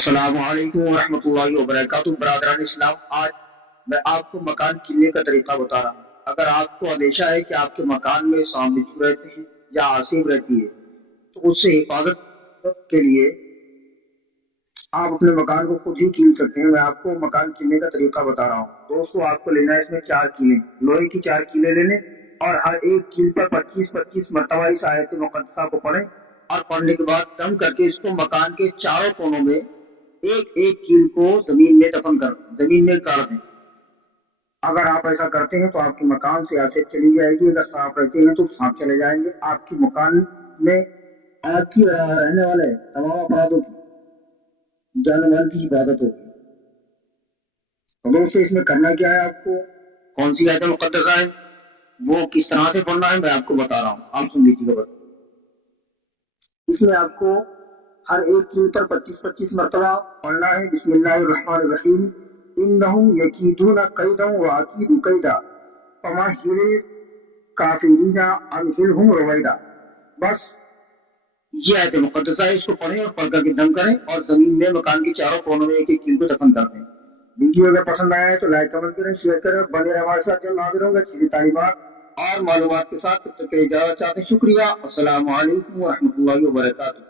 السلام علیکم ورحمۃ اللہ وبرکاتہ۔ برادران اسلام، آج میں آپ کو مکان کیننے کا طریقہ بتا رہا ہوں۔ اگر آپ کو اندیشہ ہے کہ آپ کے مکان میں سانپ بچھو رہتے ہیں یا آسیب رہتی ہے تو اس سے حفاظت کے لیے آپ اپنے مکان کو خود ہی کین سکتے ہیں۔ میں آپ کو مکان کیننے کا طریقہ بتا رہا ہوں۔ دوستو، آپ کو لینا ہے اس میں 4 کیلیں، لوہے کی 4 کیلیں لے لیں اور ہر ایک کیل پر 25 مرتبہ اس آیت مقدسہ کو پڑھیں، اور پڑھنے کے بعد دم کر کے اس کو مکان کے چاروں کونوں میں ایک ایک کیل کو زمین میں گاڑ دیں۔ اگر آپ ایسا کرتے ہیں تو آپ کے مکان سے آسیب چلی جائے گی۔ اگر سانپ رہتے ہیں تو سانپ چلے جائیں گے۔ آپ کے مکان میں آپ کی رہنے والے تمام افرادوں کی جان و مال کی حفاظت ہوگی۔ تو دوستو، اس میں کرنا کیا ہے، آپ کو کون سی آیت مقدسہ ہے، وہ کس طرح سے پڑھنا ہے، میں آپ کو بتا رہا ہوں، آپ سن لیجیے گا۔ اس میں آپ کو ہر ایک کیل پر 25 مرتبہ پڑھنا ہے۔ بسم اللہ الرحمن الرحیم، انہم یکیدون کیدا واکید کیدا فمہل الکافرین امہلہم رویدا۔ بس یہ آیت مقدسہ ہے، اس کو پڑھیں اور پڑھ کر کے دم کریں اور زمین میں مکان کے چاروں کونوں میں ایک ایک کیل کو دفن کر دیں۔ ویڈیو اگر پسند آیا ہے تو لائک کمنٹ کریں، شیئر کریں، بنے رہیں ہمارے ساتھ۔ جلد حاضر ہوں گے اچھی سی تعلیمات اور معلومات کے ساتھ۔ تب تک کے لیے اجازت چاہتے ہیں، شکریہ۔ السلام علیکم ورحمۃ اللہ وبرکاتہ۔